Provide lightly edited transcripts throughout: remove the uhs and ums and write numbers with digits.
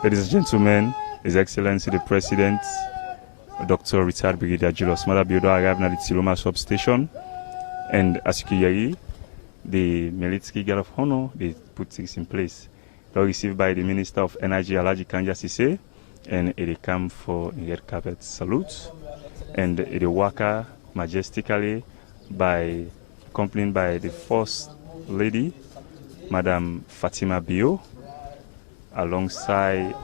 Ladies and gentlemen, His Excellency the President, Dr. Retired Brigadier Julius Maada Bio arrived at the Tsiloma substation, and as you can hear, the military guard of honor, they put things in place. They were received by the Minister of Energy, Alhaji Kanja Sise, and they come for a red carpet salute, and they walk majestically by accompanied by the First Lady, Madam Fatima Bio, alongside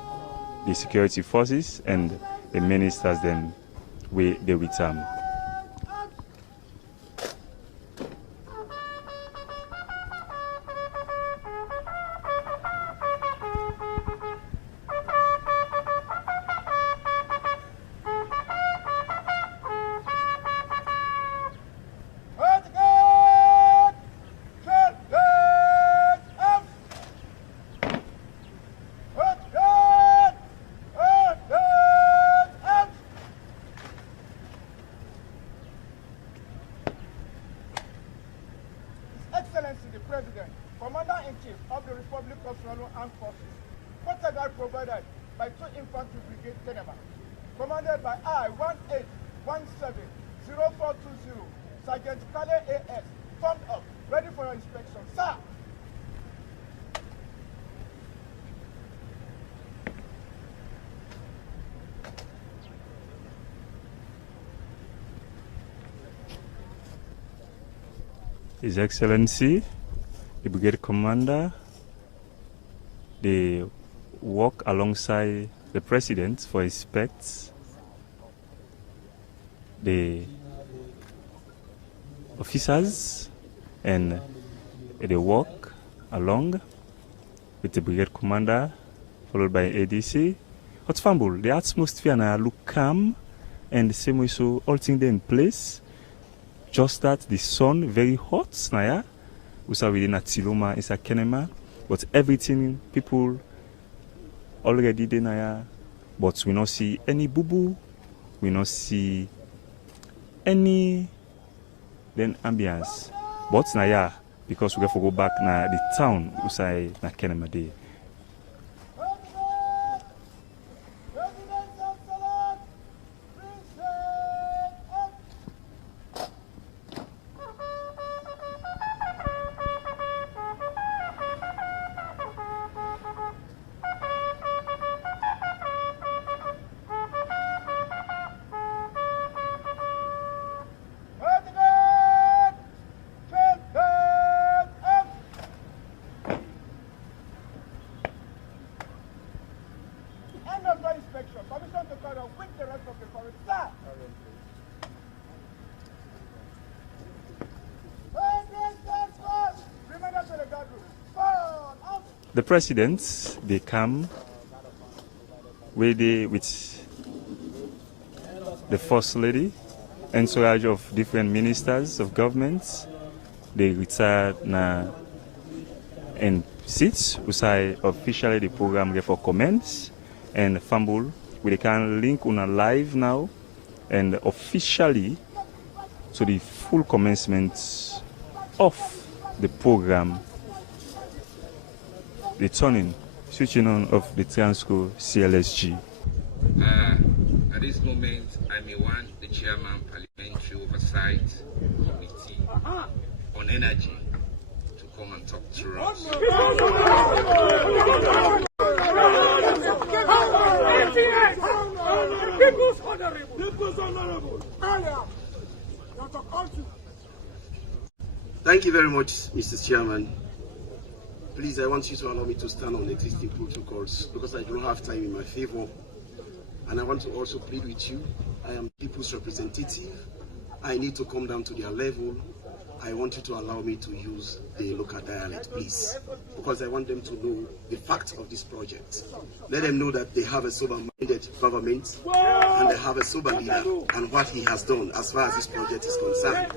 the security forces and the ministers then they return. The President, Commander-in-Chief of the Republic of Sudan Armed Forces, quarterguard provided by 2 Infantry Brigade Kenema, commanded by I-1817-0420, Sergeant Kale A.S., formed up, ready for your inspection. Sir! His Excellency, the Brigade Commander, they walk alongside the President for respect. The officers and they walk along with the Brigade Commander, followed by ADC. Hot fumble, the atmosphere now look calm and the same way so all things in place. Just that the sun very hot now, we saw within a Tsiloma is a Kenema, but everything people already there now, but we not see any boo-boo, we not see any then ambience. But now because we have to go back na the town we say na Kenema day. The presidents, they come with the First Lady, entourage of different ministers of governments. They retire now in seats, usai officially the program for commence and fumble. We can link on a live now and officially to the full commencement of the program. The turning, switching on of the Transco CLSG. At this moment, I may want the Chairman Parliamentary Oversight Committee on Energy to come and talk to us. Thank you very much, Mr. Chairman. Please, I want you to allow me to stand on existing protocols because I don't have time in my favor. And I want to also plead with you. I am people's representative. I need to come down to their level. I want you to allow me to use the local dialect, please, because I want them to know the fact of this project. Let them know that they have a sober-minded government and they have a sober leader and what he has done as far as this project is concerned.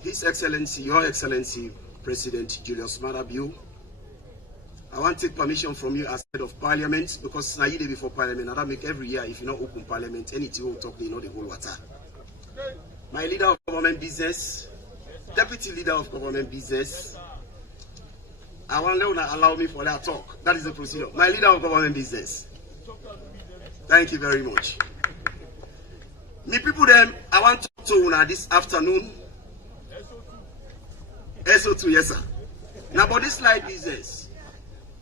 His Excellency, Your Excellency, President Julius Maada Bio, I want to take permission from you as head of parliament because now you day before parliament, and that make every year if you not open parliament, anything will talk, they know the whole water. My leader of government business, deputy leader of government business, I want to allow me for that talk. That is the procedure. My leader of government business. Thank you very much. Me people them, I want to talk to you this afternoon. SO2, yes sir. Now about this slide business,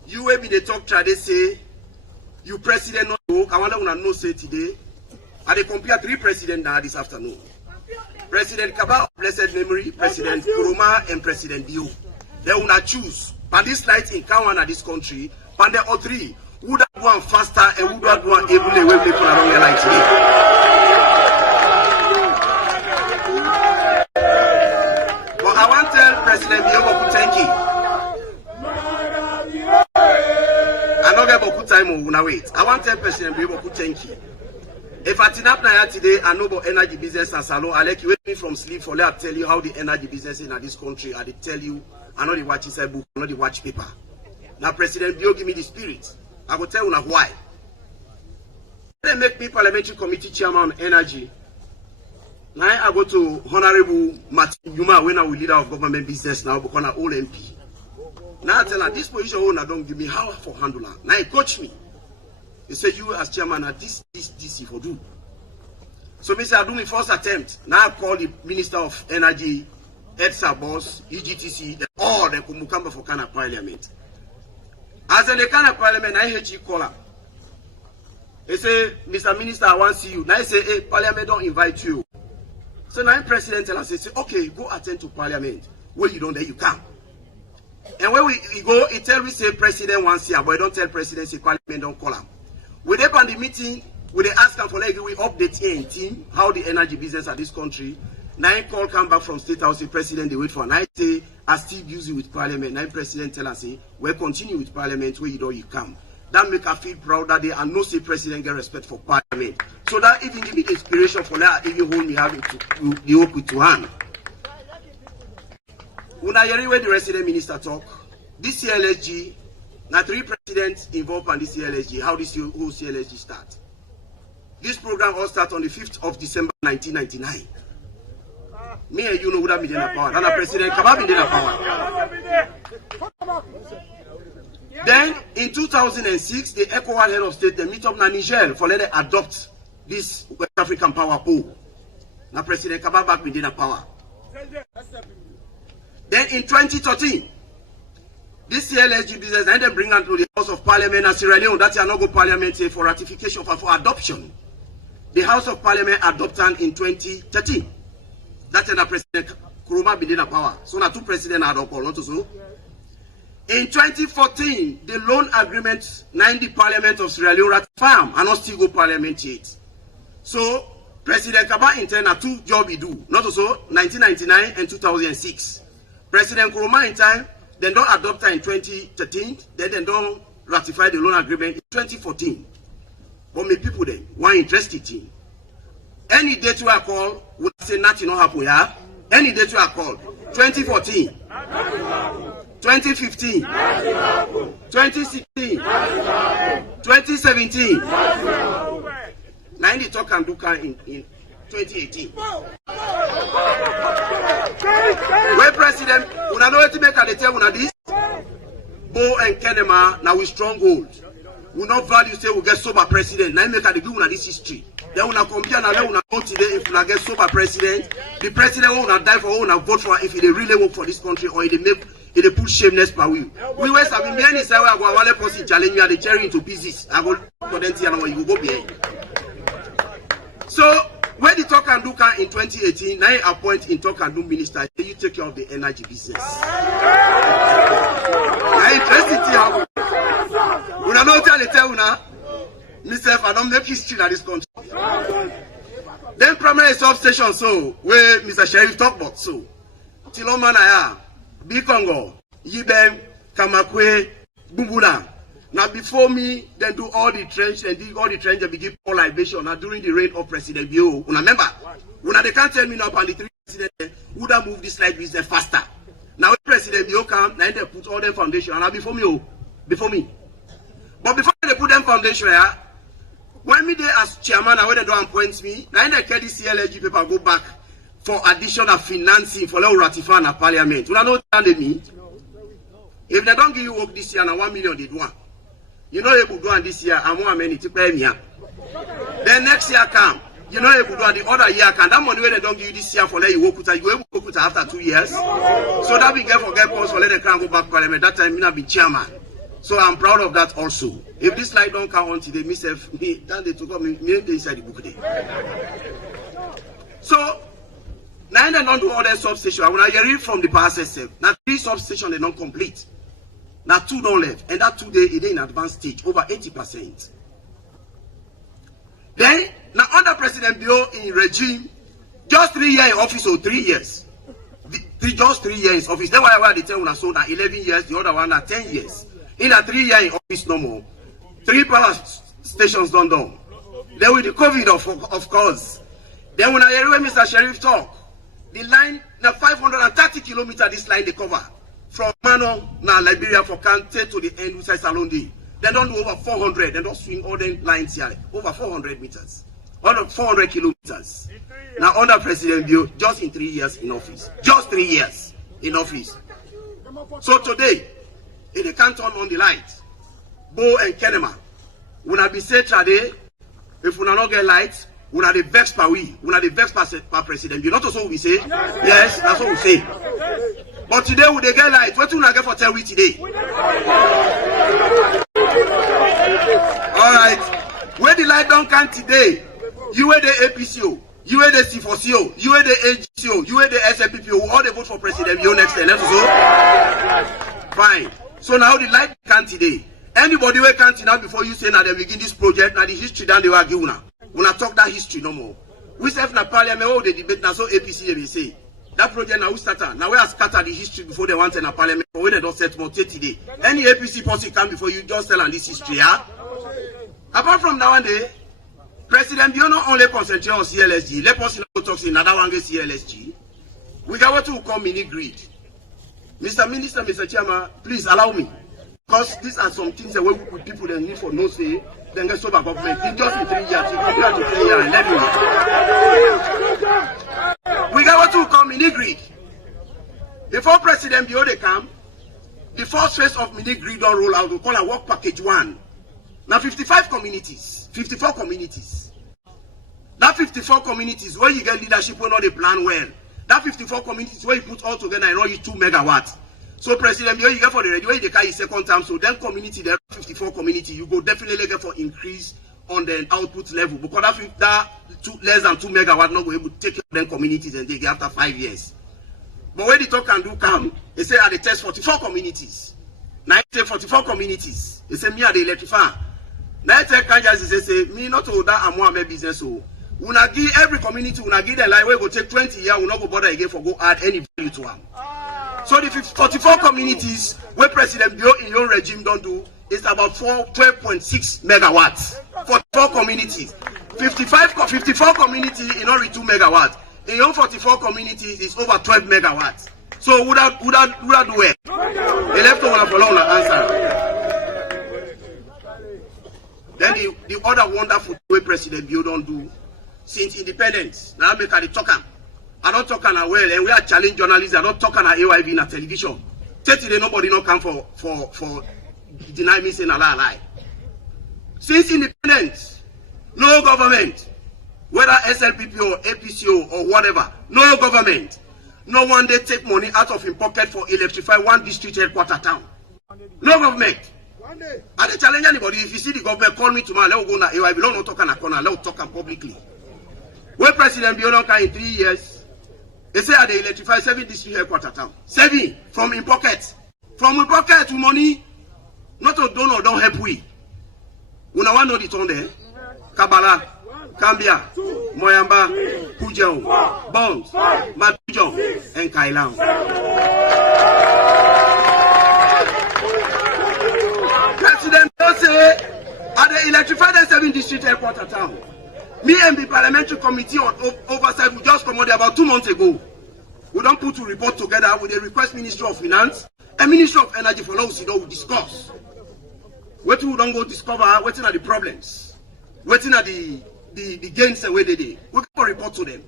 you will be the talk try they say, you president not work. I want to know say today, and they compare 3 presidents now this afternoon. President Kaba, blessed memory, President Kuruma, and President Bio. They will not choose. But this slide in Kawana, this country, but there are 3. Who would have gone faster and who would have gone able to wave people around the light today? But I want to tell President Bio thank you. I don't get beaucoup time on wait. I want to tell President Bio thank you. If I turn up now today, I know about energy business and salon. I like you wake me from sleep for let tell you how the energy business in this country. I tell you, I know the watch inside book, I know the watch paper. Now President Bio give me the spirit. I will tell you now why. They make me parliamentary committee chairman on energy. Now I go to Honorable Martin Yuma when I will leader of government business now because I'm old MP. Now I tell her this position owner don't give me how for handler. Now he coach me. He said you as chairman at this you for do. So me say I do my first attempt. Now I call the Minister of Energy, EDSA boss, EGTC, all the Kumukamba for Kana Parliament. As in the Kana Parliament, I heard you call up. He say, Mr. Minister, I want to see you. Now I say, hey, Parliament don't invite you. So now President tell us, say, okay, go attend to Parliament. When you don't there, you come. And when we go, he tell me say President wants here, but don't tell President say Parliament don't call him. We dey on the meeting, we dey ask him for like we update here in team how the energy business at this country. Now call come back from State House, the President they wait for. Now say I still busy with Parliament. Now President tell us say we continue with Parliament where you come. That make us feel proud that they and no say President get respect for Parliament. So that even give me the inspiration for that even hold me having to the work with two hands. When I hear where the resident minister talk, this CLSG, now 3 presidents involved on this CLSG. How this whole CLSG start? This program all start on the 5th of December 1999. Me and you know who that been in power. And President Kaba been in power. Then in 2006, the ECOWAS head of state they meet up in Niger for let them adopt this West African power pool. Now President Kaba back been in power. Then in 2013, this CLSG business and then bring them to the House of Parliament and Sierra Leone. That's not go Parliament for ratification for adoption. The House of Parliament adopted in 2013. That's when President Kuruma been in power. So now 2 presidents are adopted, not so. In 2014, the loan agreement 90 Parliament of Sierra Leone ratified and not still go Parliament yet. So President Kaba intend 2 jobs he do, not so 1999 and 2006. President Kuruma in time, then don't adopt it in 2013, then they don't ratify the loan agreement in 2014. But my people then, one interested in. Any date you are called, would say nothing not happen here. Any date you are called, 2014, 2015, 2016, 2017. Now the talk and do in 2018. Where President, we know what to make at the table now this. Bo and Kenema now we stronghold. We not value say we get sober president. Now make at the do this history. Then we not compare now we not go today if we get sober president. The president will not die for who not vote for if they really work for this country or if they make if they put shameless power. We were having many say we go one person challenge you and they tear into pieces. I go for them and you go behind. So when the talk and do can in 2018, now I appoint in talk and do minister, you take care of the energy business. I'm interested to how when I don't tell you now, myself, I don't make history in this country. Then primary substation, so where Mr. Sheriff talk about so. Tilomanaya, Bikongo, Yibem, Kamakwe, Bumbuna. Now before me, then do all the trench and dig all the trench and begin all libation. Now during the reign of President Bio, remember, when they can't tell me now and the 3 presidents would have moved this slide business faster. Now when President Bio come, now they put all them foundation. And now before me. But before they put them foundation, when me there as chairman, when they don't appoint me, now they carry CLSG paper go back for additional financing for let ratify in Parliament. You know what me? If they don't give you work this year, now 1 million they do one. You know able to do one this year, and more many to pay me. Then next year come. You know able to do the other year can. That money when they don't give you this year for let you work with, you able to work with after 2 years. So that we get calls for let the crown go back parliament. That time me be chairman. So I'm proud of that also. If this light don't count until they miss me, then they took up me inside the book day. So now they don't do all that substation. When I hear it from the power system, now 3 substations they don't complete. Now 2 don't left, and that 2 days it in advanced stage, over 80%. Then now under President Bio in regime, just 3 years in office or 3 years. Just 3 years in office. That's why they tell us so now 11 years, the other one now 10 years. In a 3 years in office no more. 3 power stations done. Then with the COVID of course. Then when I hear Mr. Sheriff talk, the line now 530 kilometers this line they cover. From Mano, now Liberia for Kante to the end which is Salondi. They don't do over 400, they don't swing all the lines here. Over 400 meters. Over 400 kilometers. Now under President Bio, just in 3 years in office. Just 3 years in office. So today, if they can't turn on the light, Bo and Kenema, when I be said today, if we not get lights, we are the vex per we, are the vex per President. You know what we say? Yes, that's what we say. But today, we they get light. What do we get for tell we today? All right. Where the light don't come today, you are the APCO, you are the C4CO, you are the AGCO, you are the SLPPO, all they vote for President Bio next year. Let's go. Fine. So now the light can't today. Anybody who can't now before you say now they begin this project, now the history down they will give now. We not talk that history no more. We say na parliament, oh they debate now so APC they say. That project now we start. Now we have scattered the history before they want in a parliament, but when they don't set more today. Any APC policy come before you just tell on this history, yeah? Apart from that one day, President Bio not only concentrate on CLSG, let us not talk in another one get CLSG. We got what we call mini grid. Mr. Minister, Mr. Chairman, please allow me. Because these are some things that we people that need for no say, then get sober government. In just in 3 years, you compare to 3 years and 11 years. We got what we call mini grid. Before President Bio they come, the first phase of mini grid don't roll out. We call a work package 1. Now 55 communities, 54 communities. That 54 communities where you get leadership when all they plan well. That 54 communities where you put all together and all you 2 megawatts. So President Bio, you get for the ready where you carry second time. So then community, there 54 community, you go definitely get for increase on the output level. Because that less than 2 megawatts not going to take them communities and they get after 5 years. But when the talk can do come, they say at the test 44 communities. Now say 44 communities. They say me are the electrify. Now tell Kanjas say me not to that and more business so. We not give every community, we not give them like we go take 20 years, we not go bother again for go add any value to them. So the 44 communities where President Bio in your regime don't do is about 12.6 megawatts. 44 communities. 54 communities in only 2 megawatts. In your 44 communities is over 12 megawatts. So would that do it? The left one for long answer. Then the other wonderful way President Bio don't do since independence. Now make the talk. I don't talk on a well, and we are challenging journalists. I don't talk on a AYV in a television. Today nobody not come for deny me saying a lie. Since independence, no government, whether SLPP or APCO or whatever, no government, no one they take money out of his pocket for electrify one district headquarter town. No government. I don't challenge anybody. If you see the government, call me tomorrow. Let us go na AYV. Let us not talk on a corner. Let us talk publicly. Where President Bio don't come in 3 years. They say they electrify 7 district headquarter town. 7 from in pocket. From in pocket to money, not to don't or don't help we. We no one know the town there. Kabala, Kambia, Moyamba, Kujao, Bones, Matujo, and Kailan. President Bio say, they electrify the 7 district headquarter town. Me and the parliamentary committee on oversight we just come on there about 2 months ago. We don't put to report together with the request Ministry of Finance and Ministry of Energy for those we discuss. Waiting we don't go discover, waiting at the problems, waiting at the gains and where they did. We can report to them.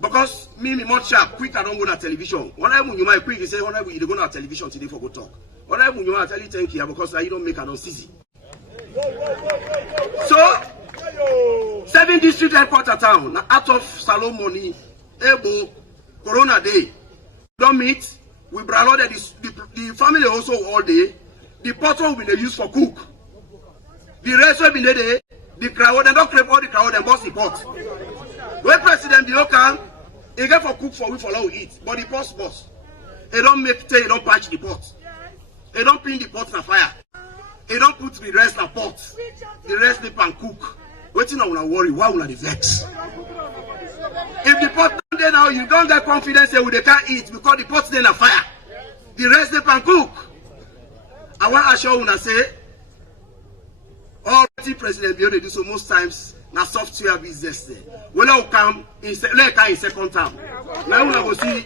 Because me much sharp, quick I don't go to television. Whenever you might quick, you say whenever you go to television today for go talk. I tell you thank you because you don't make an uneasy. So, 7 district headquarter town, out of Salomoni, Ebo, Corona Day, don't meet. We braloaded the family also all day. The pot will be used for cook. The rest will be there. The crowd, and don't crave all the crowd and boss the pot. When President Biokan, he get for cook for we follow eat, but the boss. He don't make tea, he don't patch the pot. He don't clean the pot in fire. He don't put the rest in pot. The rest they can cook. Waiting on una worry, why una the vex? If the pot don't there now, you don't get confidence that they can't eat because the pot's there in fire. The rest they can cook. I want to show una say, all the President Bio they do so most times na software business there. When I come in second term, now una go see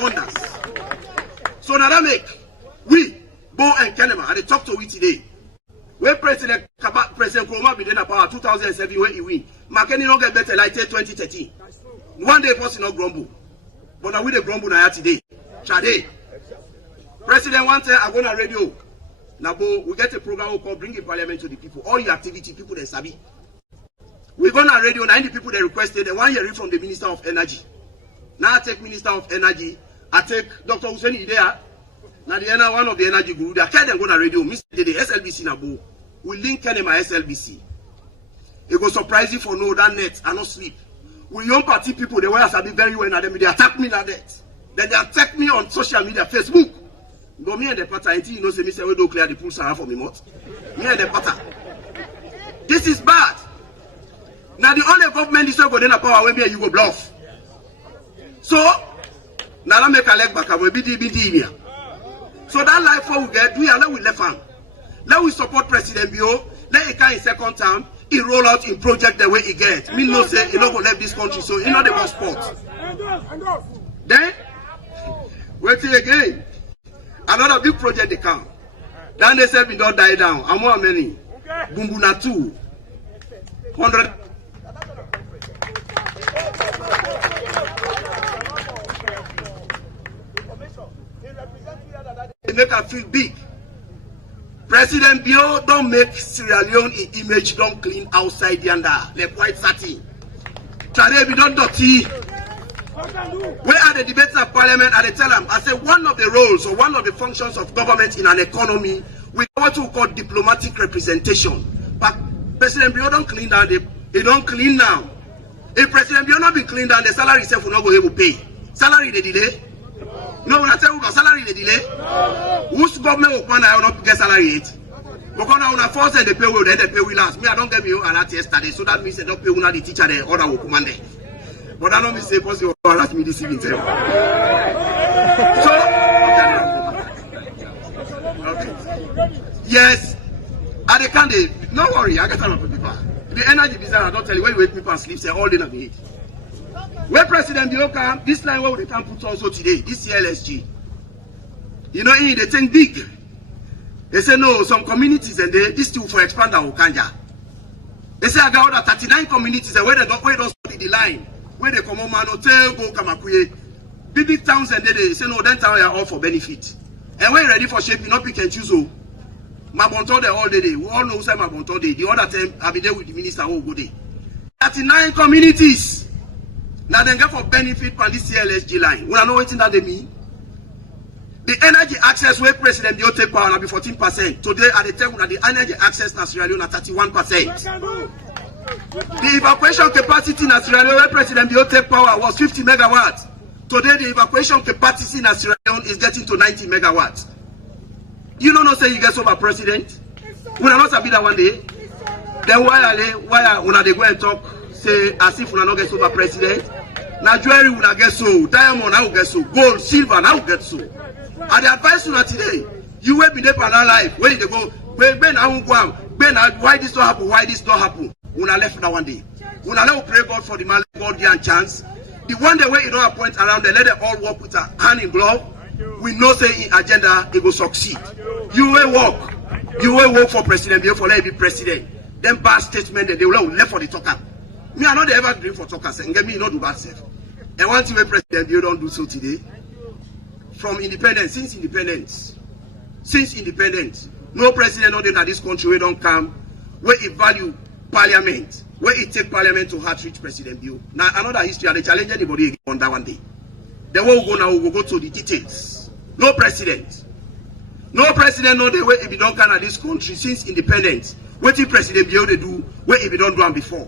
wonders. So now that make we, Bo and Kenema, and they talk to we today. When President Nkrumah be in power 2007 when he win, Makeni not get better like 2013. One day person not grumble, but now we the grumble now today. Chade. President one time I go on radio. Now Bo, we get a program called Bringing Parliament to the People. All your activity, people they sabi. We go on radio. 90 people they requested. They want hearing from the Minister of Energy. Now I take Minister of Energy. I take Dr. Hussein Idea. Now the one of the energy guru, they can't go on radio. Mr. The SLBC Nabo will link them my SLBC. It will surprise you for no that net and not sleep. We young party people, they were sabi very well. They attack me like that. Then they attack me on social media, Facebook. Go me and the pattern until you know say me say we don't clear the pool Sarah for me not. Me and the pattern. This is bad. Now the only government is go then a power when me and you go bluff. So now I make a leg back and we be here. So that life what we get, we are let left hand. Let we support President Bio. Let it come in second term. He roll out in project the way he gets. Me no say he not go left this country, so he not the most sport. Then wait again. Another big project they come. Then they said we don't die down. And more many. Bumbuna 2. 100. They make her feel big. President Bio don't make Sierra Leone in image don't clean outside the under like white satin. Today we don't dirty. Where are the debates of parliament? And they tell them, I say one of the roles or one of the functions of government in an economy with what we call diplomatic representation. But President Bio don't clean down. They don't clean now. If President Bio not be clean down, the salary itself will not go able to pay. Salary they delay. No, when I tell you about salary they delay. Whose government will not get salary yet? Because now when I force them they pay well, then they pay will last. Me I don't get me a lot yesterday, so that means they don't pay una the teacher the order will command them. But I don't mean say because you harass me this evening. So okay. Yes. At the candidate, no worry, I get time for people. The energy business I don't tell you when you wake people and sleep, say all day na be it. Where President Bioka, this line where we can put also today, this CLSG. You know, they think big. They say no, some communities and this still for expand our Okanja. They say I got other 39 communities and where they don't study the line, where they come on man hotel, go Kamakuye. Big towns and they say no, then town are all for benefit. And when you're ready for shaping, not pick and choose. Mabonto they all day. We all know who say Mabonto day. The other time I'll be there with the minister who go there. 39 communities. Now they get for benefit from this CLSG line. We are not waiting that they mean. The energy access where President Bio take power now be 14%. Today at the time that the energy access in Sierra Leone at 31%. The evacuation capacity in Sierra Leone where President Bio take power was 50 megawatts. Today the evacuation capacity in Sierra Leone is getting to 90 megawatts. You don't know say you get over president? We are not be that one day. Then why are they go and talk say as if we are not get over president? Now jewelry will not get so, diamond I will get so, gold, silver I will get so. And the advice you today, you will be there for our life. Where they go, when I won't go, why this don't happen, why this don't happen? We are left that one day. We are now pray God for the man, God give a chance. The one day where you don't appoint around, they let them all work with a hand in glove. We know say in agenda they will succeed. You will work. You will work for President Bio for let be president. Then bad statement that they will left for the talker. Me I know they ever dream for talkers and get me not do bad self. And one thing where President Bio don't do so today. From independence, since independence, since independence. No president not in this country we don't come, where it value parliament, where it take parliament to heart reach President Bio. Now another history, and they challenge anybody again on that one day. Then we will go now, we will go to the details. No president. No president know the way if you don't come at this country since independence. What did President Bio they do, where if you don't do them before.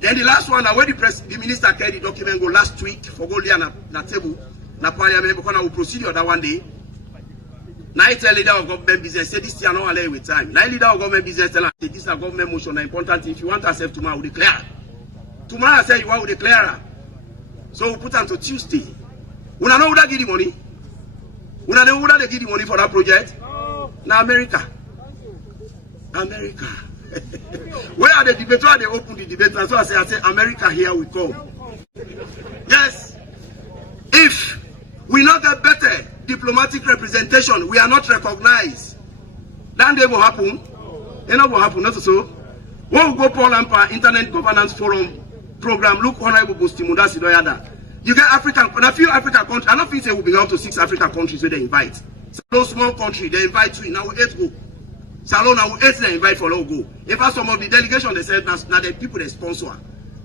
Then the last one, where the minister carried the document go last week for go there na table, na parliament, because I will proceed on that one day. Now I tell leader of government business, say this year no allow with time. Now leader of government business tell us, say this is a government motion, na important. If you want to accept tomorrow, we declare. Tomorrow I say you want to declare. So we put on to Tuesday. We don't know who that give the money. We don't know who that give the money for that project. Now America. America. Where are the debaters? Where they open the debate? And so I say, America, here we come. Yes. If we not get better diplomatic representation, we are not recognized. That day will happen. It not will happen, not so. When we go Paul Ampa Internet Governance Forum program, look Honorable Bustimuda Sidoyada. You get African, and a few African countries. I don't think they will be up to 6 African countries where they invite. So those small countries, they invite you. Now we 8 go. Salona will 8 they invite for go. In fact, some of the delegation they said now the people they sponsor.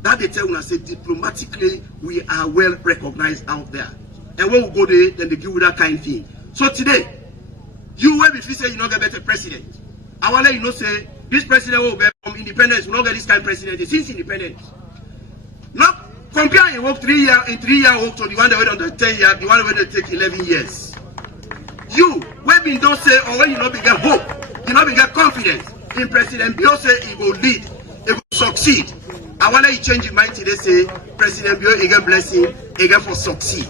That they tell us say diplomatically we are well recognized out there. And when we go there, then they give you that kind of thing. So today, you will be say you not get better president. I want to let you know say this president will be from independence, will not get this kind of president since independence. Not compare in work 3 years in 3 year work to the one that wait on the 10 years, the one that take 11 years. You when been don't say or when you not begin hope, you not begin confidence in President Bio say he will lead, he will succeed. I want to change your mind today say President Bio again blessing again for succeed.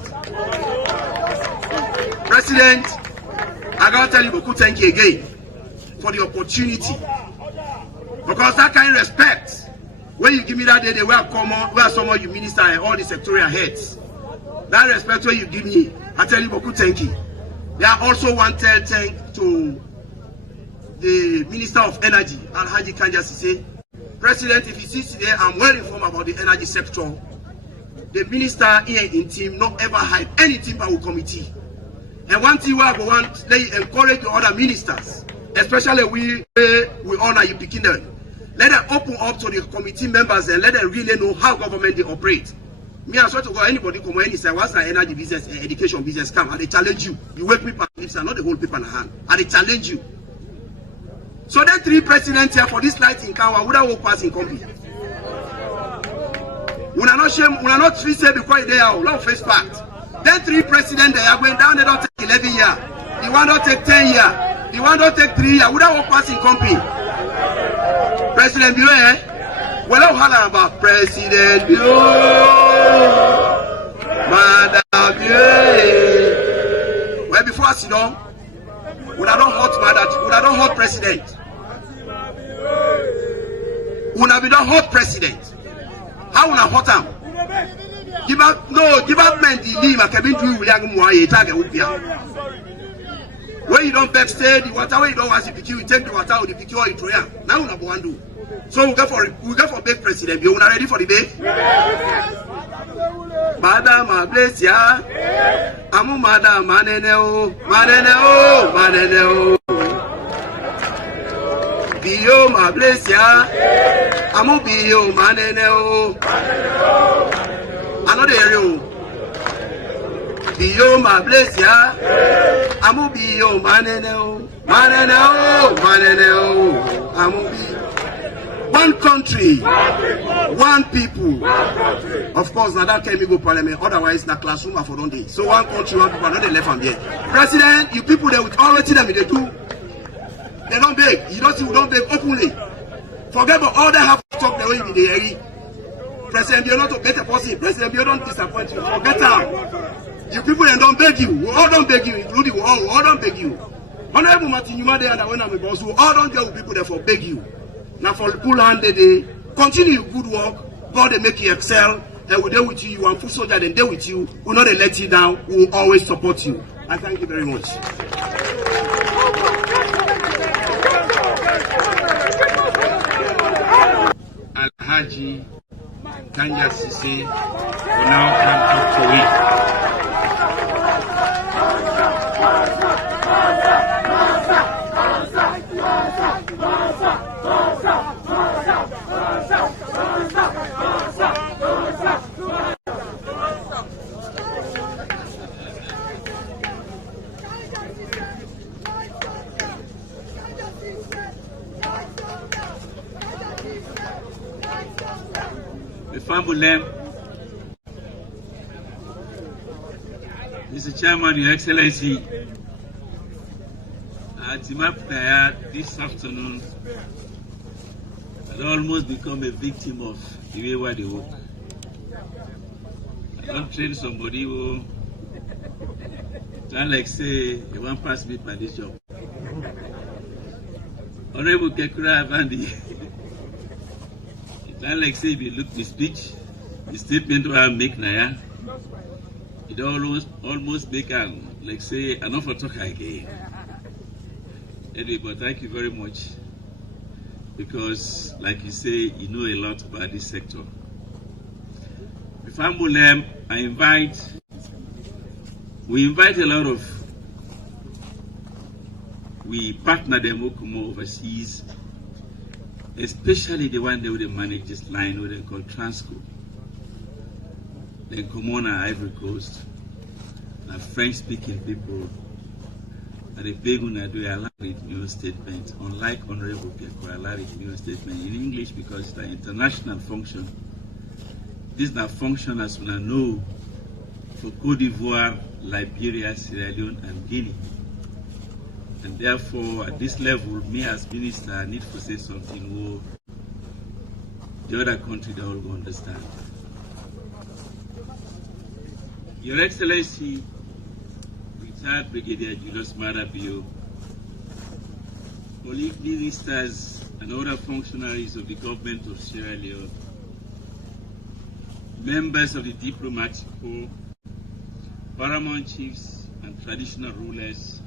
President, I gotta tell you beaucoup thank you again for the opportunity. Because that kind of respect, when you give me that day, they were common, where someone you minister and all the sectorial heads. That respect when you give me, I tell you beaucoup thank you. There are also one thank to the Minister of Energy, Alhaji Kanja Sise. President, if you see today, I'm well informed about the energy sector. The minister here in team not ever hide anything by our committee. And one thing we want, they encourage the other ministers, especially we honor you picking them. Let them open up to the committee members and let them really know how government they operate. Me, I swear to God, anybody come any say, what's the energy business, education business come, and they challenge you. You wake people lips and not the whole paper in the hand. And they challenge you. So then 3 presidents here for this light in Kawa, would I walk past in company? We are not shame, we are not free say because they are long face fact. Then 3 presidents they are going down, they don't take 11 years. The one don't take 10 years. The one don't take 3 years. Would I walk past in company? President Bio, eh? Well, I'm hollering about President Bio. Madam Bio. Well, before I sit down, would I don't hurt Madam, would I don't hurt President? Would I be don't hurt President? How will I hurt him? Give up men the name I can be doing William Mwaye target with you. When you don't backstage the water, when you don't want to pick you take the water or the pick you or you throw it. Now we not want to do. So we go for big president. You are ready for the big? Madam bless ya. Amu madam maneneo. Bio ma bless ya. Amu bio maneneo. Another area. Bio ma bless ya. Amu bio maneneo. Amu bio. One country, one people. Of course, now that can go parliament. Otherwise, the classroom for one day. So one country, one people. Not they left from there. President, you people there with already them they do. They don't beg. You don't see. We don't beg openly. Forget about all they have to talk the way in the area. President, you're not a better person. President, you don't disappoint you. Forget how. You people they don't beg you. We all don't beg you, including we all don't beg you. Honorable Martin, you there and when I'm a boss, we all don't get with people there for beg you. Now for cool hand they continue your good work. God they make you excel. And we're there with you. You are full soldier and there with you. We'll not let you down. We will always support you. I thank you very much. Alhaji Kanja Sise will now come up to it. Fambulem, Mr. Chairman, Your Excellency, Timap this afternoon had almost become a victim of the way where they work. I don't train somebody who try like say they won't pass me by this job. Honorable Kekura Avandi, it try like say if you look the speech, the statement I make now, it almost make like say enough for talk again. Anyway, but thank you very much, because like you say, you know a lot about this sector. Before Mulem, we invite a lot of, we partner them who come overseas, especially the one who they manage this line, who they call Transco. They come on Ivory Coast, French-speaking people. And the big one I do a new statement, unlike Honorable Kekura, a new statement in English because it's an international function. This is a function as we know for Cote d'Ivoire, Liberia, Sierra Leone, and Guinea. And therefore, at this level, me as minister, I need to say something who the other country they all go understand. Your Excellency, retired Brigadier Julius Maada Bio, colleague ministers and other functionaries of the government of Sierra Leone, members of the diplomatic corps, paramount chiefs and traditional rulers,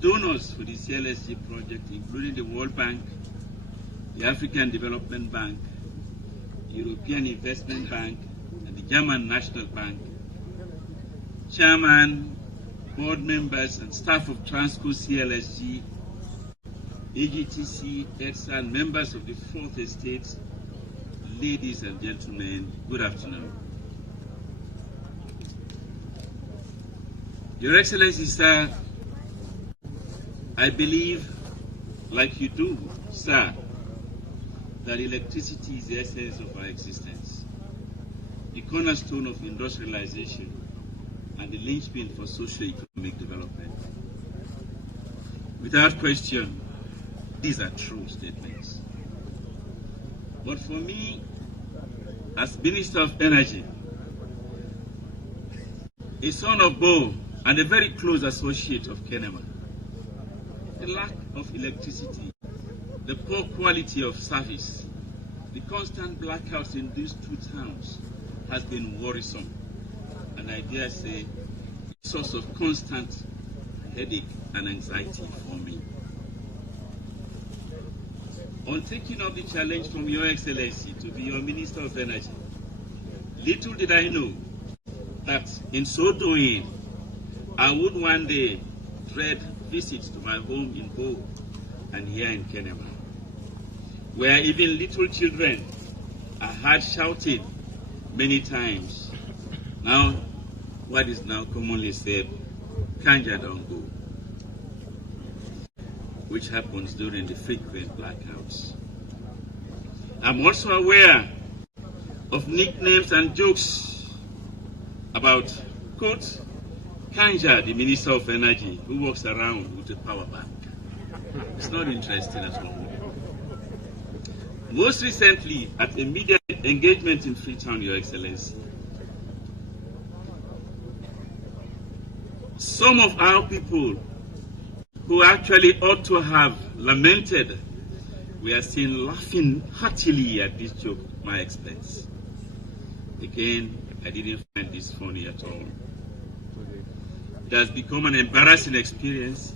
donors for the CLSG project, including the World Bank, the African Development Bank, the European Investment Bank, and the German National Bank, chairman, board members, and staff of Transco CLSG, AGTC, EDSA, and members of the Fourth Estate, ladies and gentlemen, good afternoon. Your Excellency, sir, I believe, like you do, sir, that electricity is the essence of our existence, the cornerstone of industrialization, and the linchpin for socio-economic development. Without question, these are true statements. But for me, as Minister of Energy, a son of Bo and a very close associate of Kenema, the lack of electricity, the poor quality of service, the constant blackouts in these two towns has been worrisome, and I dare say a source of constant headache and anxiety for me. On taking up the challenge from Your Excellency to be your Minister of Energy, little did I know that in so doing, I would one day dread visits to my home in Bo and here in Kenema, where even little children are heard shouting many times, now what is now commonly said, Kanja don't go, which happens during the frequent blackouts. I'm also aware of nicknames and jokes about, quote, Kanja, the Minister of Energy, who walks around with a power bank. It's not interesting at all. Most recently, at a media engagement in Freetown, Your Excellency, some of our people who actually ought to have lamented, we are seen laughing heartily at this joke at my expense. Again, I didn't find this funny at all. It has become an embarrassing experience,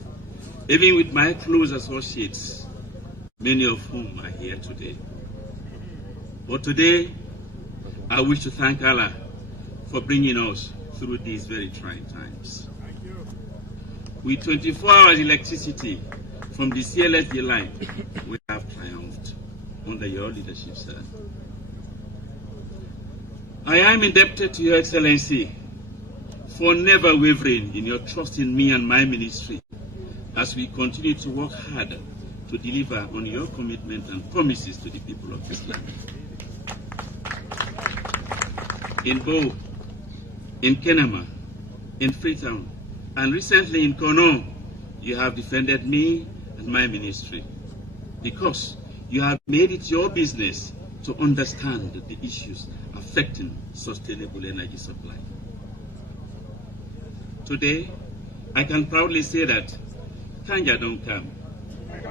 even with my close associates, many of whom are here today. But today, I wish to thank Allah for bringing us through these very trying times. With 24 hours electricity from the CLSG line, we have triumphed under your leadership, sir. I am indebted to Your Excellency for never wavering in your trust in me and my ministry as we continue to work hard to deliver on your commitment and promises to the people of this land. in Bo, in Kenema, in Freetown, and recently in Kono, you have defended me and my ministry because you have made it your business to understand the issues affecting sustainable energy supply. Today, I can proudly say that Kanja don't come,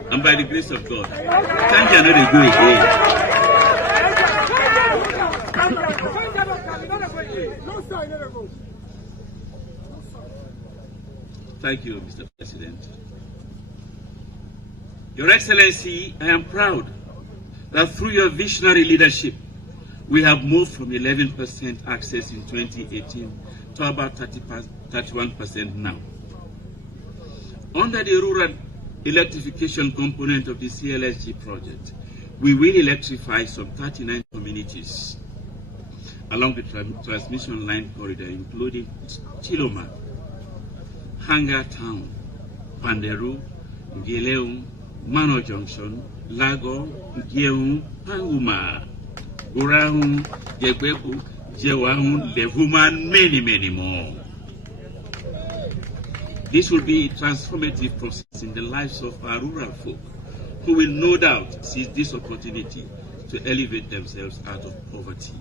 and by the grace of God, Kanja not go again. Thank you, Mr. President. Your Excellency, I am proud that through your visionary leadership, we have moved from 11% access in 2018 to about 31% now. Under the rural electrification component of the CLSG project, we will electrify some 39 communities along the transmission line corridor, including Chiloma, Hanga Town, Panderu, Ngeleung, Mano Junction, Lago, Ngeung, Panguma, Gurahun, Jegbebu, Jewahun, Levuma, and many more. This will be a transformative process in the lives of our rural folk, who will no doubt seize this opportunity to elevate themselves out of poverty.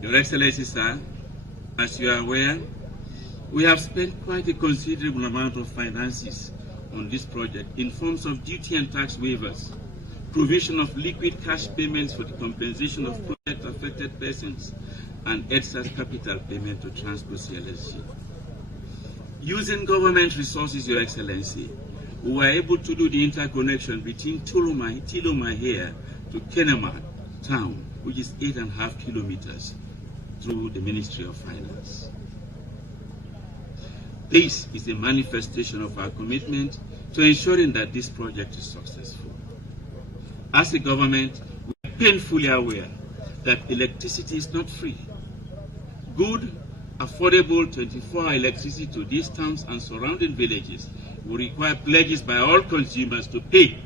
Your Excellency, sir, as you are aware, we have spent quite a considerable amount of finances on this project in forms of duty and tax waivers, provision of liquid cash payments for the compensation of project-affected persons, and EDSA's capital payment to Transco CLSG. Using government resources, Your Excellency, we were able to do the interconnection between Tiloma here to Kenema town, which is 8.5 kilometers, through the Ministry of Finance. This is a manifestation of our commitment to ensuring that this project is successful. As a government, we are painfully aware that electricity is not free. Good, affordable 24-hour electricity to these towns and surrounding villages will require pledges by all consumers to pay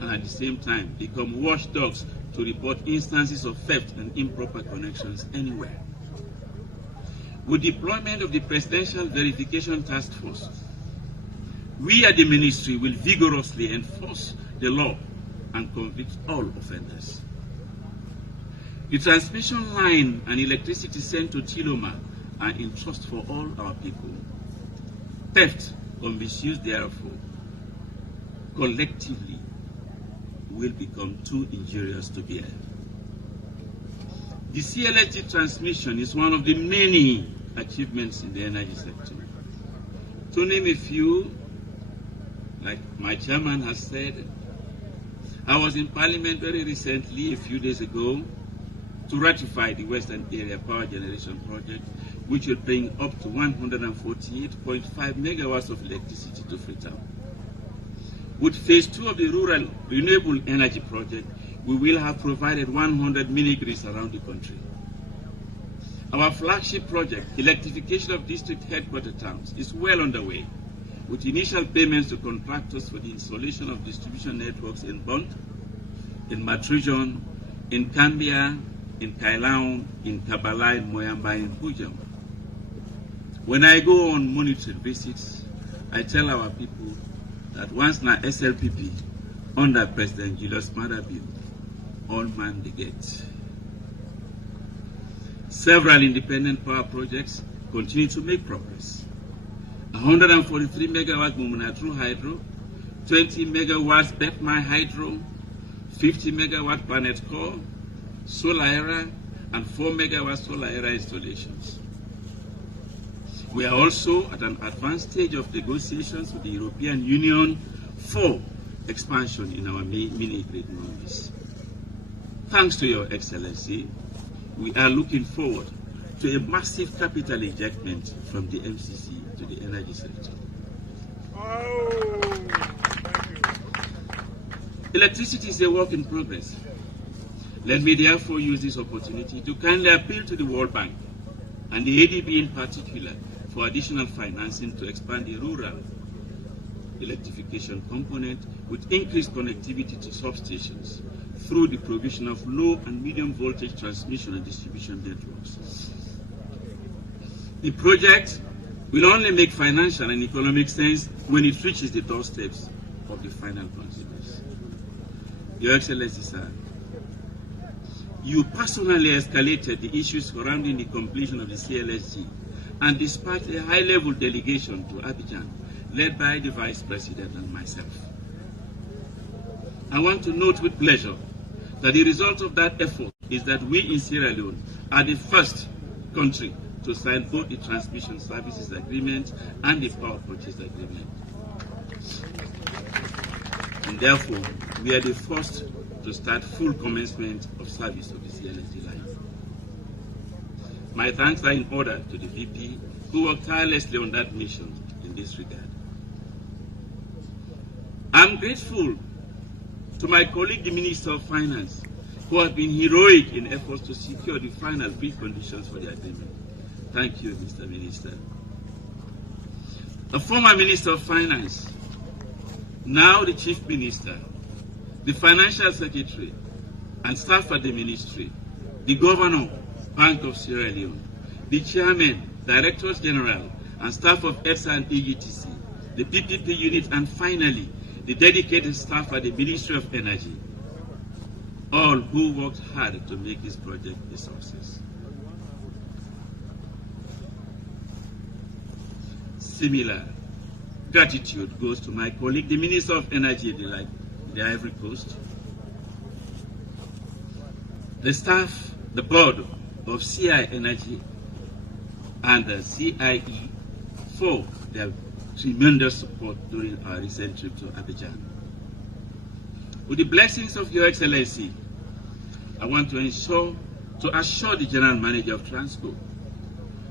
and at the same time become watchdogs to report instances of theft and improper connections anywhere. With deployment of the Presidential Verification Task Force, we at the Ministry will vigorously enforce the law and convict all offenders. The transmission line and electricity sent to Chiloma are in trust for all our people. Theft or misuse therefore collectively will become too injurious to bear. The CLSG transmission is one of the many achievements in the energy sector. To name a few, like my chairman has said, I was in Parliament very recently, a few days ago, to ratify the Western Area Power Generation Project, which will bring up to 148.5 megawatts of electricity to Freetown. With phase 2 of the Rural Renewable Energy Project, we will have provided 100 mini-grids around the country. Our flagship project, electrification of district headquarter towns, is well underway, with initial payments to contractors for the installation of distribution networks in Bont, in Matrijon, in Kambia, in Kailaon, in Kabala, in Moyamba, in Pujam. When I go on monitoring visits, I tell our people that once na SLPP under President Julius Maada Bio, all man the gate. Several independent power projects continue to make progress. 143 megawatts Mumunatru Hydro, 20 megawatts Betmai Hydro, 50 megawatt Planet Core, Solar Era, and 4 megawatt Solar Era installations. We are also at an advanced stage of negotiations with the European Union for expansion in our mini-grid nodes. Thanks to Your Excellency, we are looking forward to a massive capital injectment from the MCC to the energy sector. Electricity is a work in progress. Let me therefore use this opportunity to kindly appeal to the World Bank and the ADB in particular for additional financing to expand the rural electrification component with increased connectivity to substations, through the provision of low and medium voltage transmission and distribution networks. The project will only make financial and economic sense when it reaches the doorsteps of the final consumers. Your Excellency, sir, you personally escalated the issues surrounding the completion of the CLSG and dispatched a high-level delegation to Abidjan, led by the Vice President and myself. I want to note with pleasure that the result of that effort is that we in Sierra Leone are the first country to sign both the Transmission Services Agreement and the Power Purchase Agreement. And therefore, we are the first to start full commencement of service of the CLSG line. My thanks are in order to the VP who worked tirelessly on that mission in this regard. I'm grateful to my colleague, the Minister of Finance, who have been heroic in efforts to secure the final preconditions for the agreement. Thank you, Mr. Minister. The former Minister of Finance, now the Chief Minister, the Financial Secretary, and staff at the Ministry, the Governor, Bank of Sierra Leone, the Chairman, Directors General, and staff of EPSA and EUTC, the PPP unit, and finally, the dedicated staff at the Ministry of Energy, all who worked hard to make this project a success. Similar gratitude goes to my colleague, the Minister of Energy of the Ivory Coast, the staff, the board of CI Energy and the CIE for their tremendous support during our recent trip to Abidjan. With the blessings of Your Excellency, I want to assure the General Manager of Transco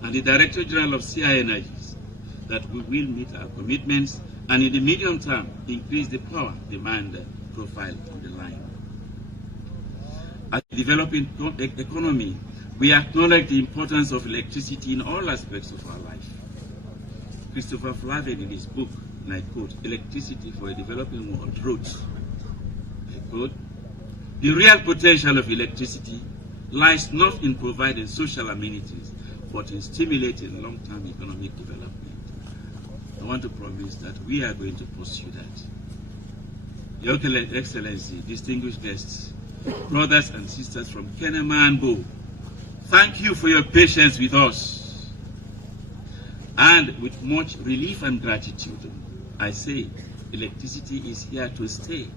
and the Director General of CI Energies that we will meet our commitments and in the medium term increase the power demand profile on the line. As a developing economy, we acknowledge the importance of electricity in all aspects of our life. Christopher Flavel in his book, and I quote, "Electricity for a Developing World," wrote, I quote, "The real potential of electricity lies not in providing social amenities, but in stimulating long-term economic development." I want to promise that we are going to pursue that. Your Excellency, distinguished guests, brothers and sisters from Kenema and Bo, thank you for your patience with us. And with much relief and gratitude, I say electricity is here to stay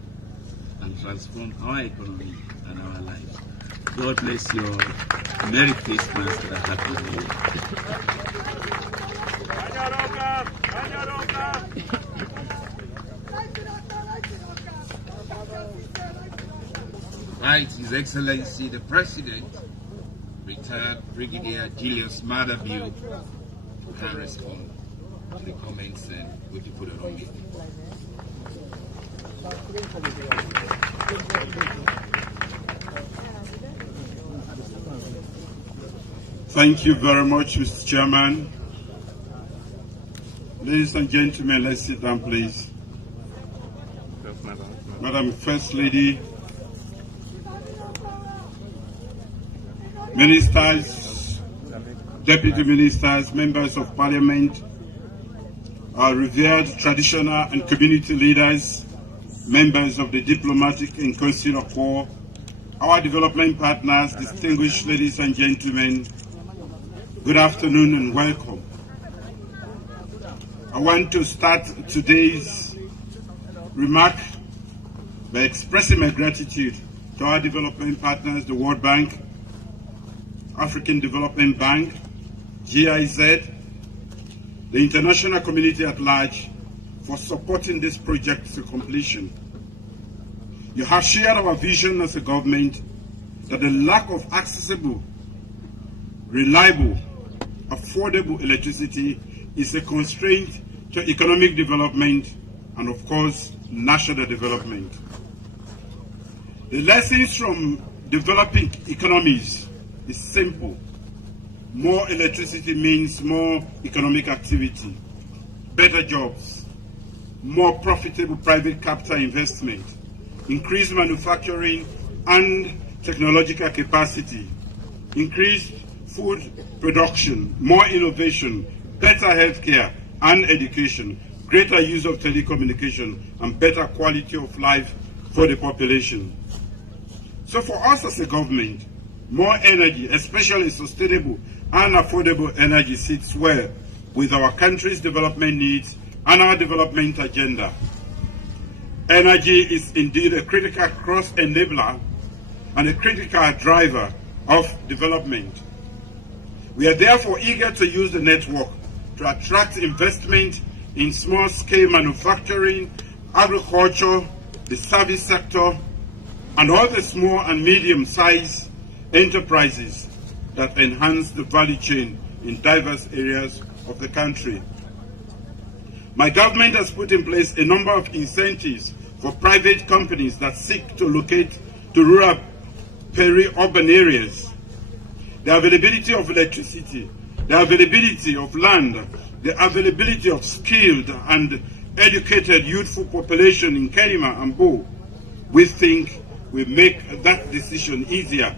and transform our economy and our lives. God bless you all. Merry Christmas and a Happy New Year. Right, His Excellency the President, retired Brigadier Julius Madabiu, can respond to the comments and what you put it on me. Thank you very much, Mr. Chairman. Ladies and gentlemen, let's sit down, please. Madam First Lady, Ministers, Deputy Ministers, Members of Parliament, our revered traditional and community leaders, members of the Diplomatic and Consular Corps, our development partners, distinguished ladies and gentlemen, good afternoon and welcome. I want to start today's remark by expressing my gratitude to our development partners, the World Bank, African Development Bank, GIZ, the international community at large, for supporting this project to completion. You have shared our vision as a government that the lack of accessible, reliable, affordable electricity is a constraint to economic development and, of course, national development. The lessons from developing economies is simple. More electricity means more economic activity, better jobs, more profitable private capital investment, increased manufacturing and technological capacity, increased food production, more innovation, better healthcare and education, greater use of telecommunication, and better quality of life for the population. So for us as a government, more energy, especially sustainable and affordable energy, sits well with our country's development needs and our development agenda. Energy is indeed a critical cross-enabler and a critical driver of development. We are therefore eager to use the network to attract investment in small-scale manufacturing, agriculture, the service sector, and all the small and medium-sized enterprises that enhance the value chain in diverse areas of the country. My government has put in place a number of incentives for private companies that seek to locate to rural peri-urban areas. The availability of electricity, the availability of land, the availability of skilled and educated youthful population in Kenema and Bo, we think will make that decision easier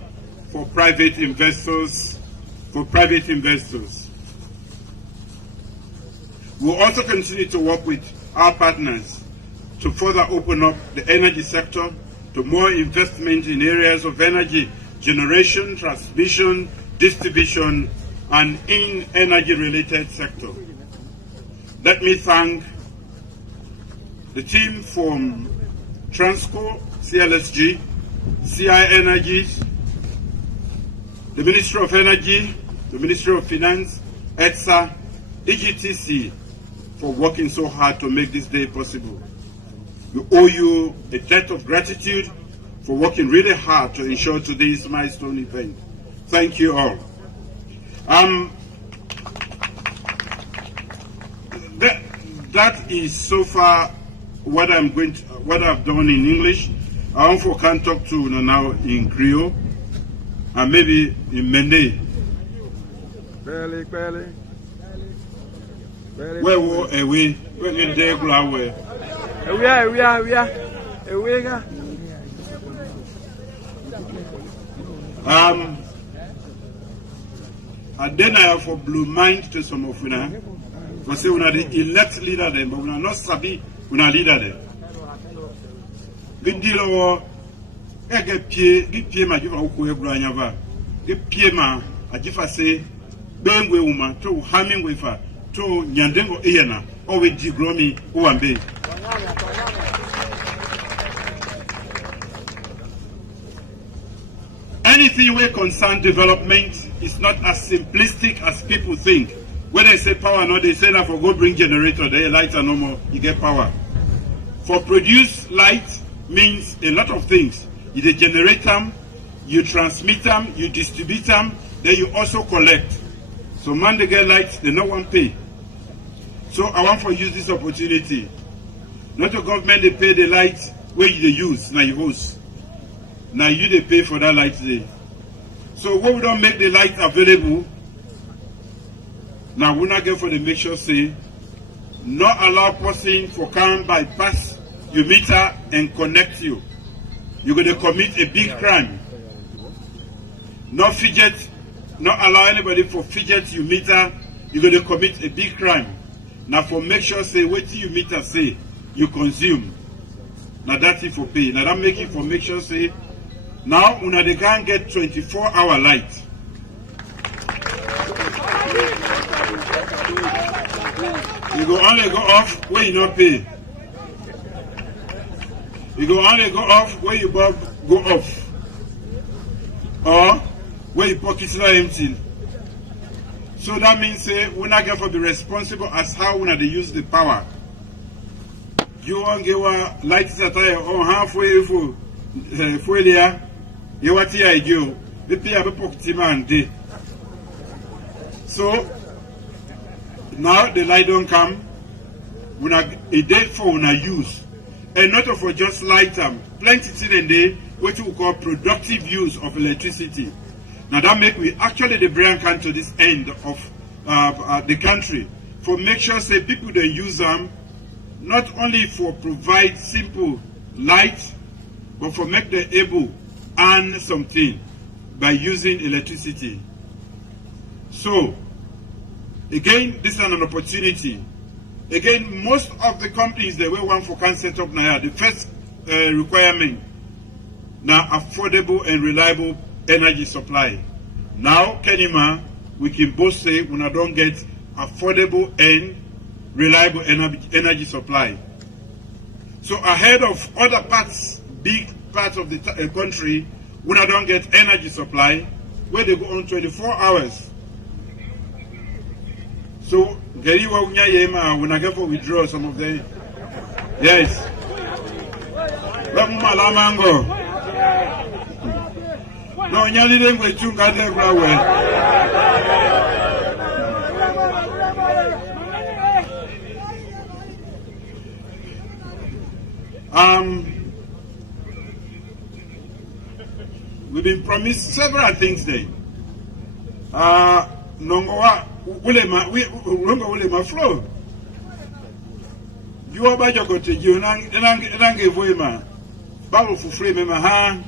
for private investors. We'll also continue to work with our partners to further open up the energy sector to more investment in areas of energy generation, transmission, distribution, and in energy-related sector. Let me thank the team from Transco, CLSG, CI Energies, the Ministry of Energy, the Ministry of Finance, ETSA, EGTC, for working so hard to make this day possible. We owe you a debt of gratitude for working really hard to ensure today's milestone event. Thank you all. That is so far what I've done in English. I also can talk to you now in Creole and maybe in Mende. Where were we? Where did they go away? And then I have for blue mind to some of you. Because we are the elect leader there, but we are not sabi, we are leader there. Good deal get pie ma jifa uko ebra nyava. Get pie ma ajifa say bengwe uma to hamming wefa to nyandengo eyana o we digromi uambe. Anything we concern development is not as simplistic as people think. When they say power, no, they say that for go bring generator, they light and no more, you get power. For produce light means a lot of things. You generate them, you transmit them, you distribute them, then you also collect. So man, they get light, they no one pay. So I want to use this opportunity. Not the government, they pay the light where you use, now you host. Now you they pay for that light today. So when we don't make the light available, now we not get for the make sure say, not allow person for come bypass your meter and connect you. You're going to commit a big crime. Not fidget, not allow anybody for fidget your meter, you're going to commit a big crime. Now for make sure say, wait till your meter say, you consume. Now that's it for pay. Now that make it for make sure say, now una they can't get 24-hour light. You go only go off where you not pay. You go only go off where you go off. Or where your pockets are empty. So that means we not going to be responsible as how we they use the power. You want to get lights that are halfway for there. You want to go. The pay a pocket man day. So now the light don't come. We not a day for we use, and not for just light them. Plenty things in there what we call productive use of electricity. Now that make we actually the brain can to this end of the country for make sure say people they use them not only for provide simple light, but for make them able earn something by using electricity. So, again, this is an opportunity. Again, most of the companies that we want for can set up now, the first requirement, now affordable and reliable energy supply. Now, Kenima, we can both say when I don't get affordable and reliable energy supply. So ahead of other parts, big parts of the country, when I don't get energy supply, where they go on 24 hours. So, Geriwa Unyayema, when I get for withdraw some of them. Yes. Lamango. No, Nyali Lengwe Chunga we've been promised several things there. Nongowa ulema flow. You are by your cottage, you nange voima. Babu for free, mema ha.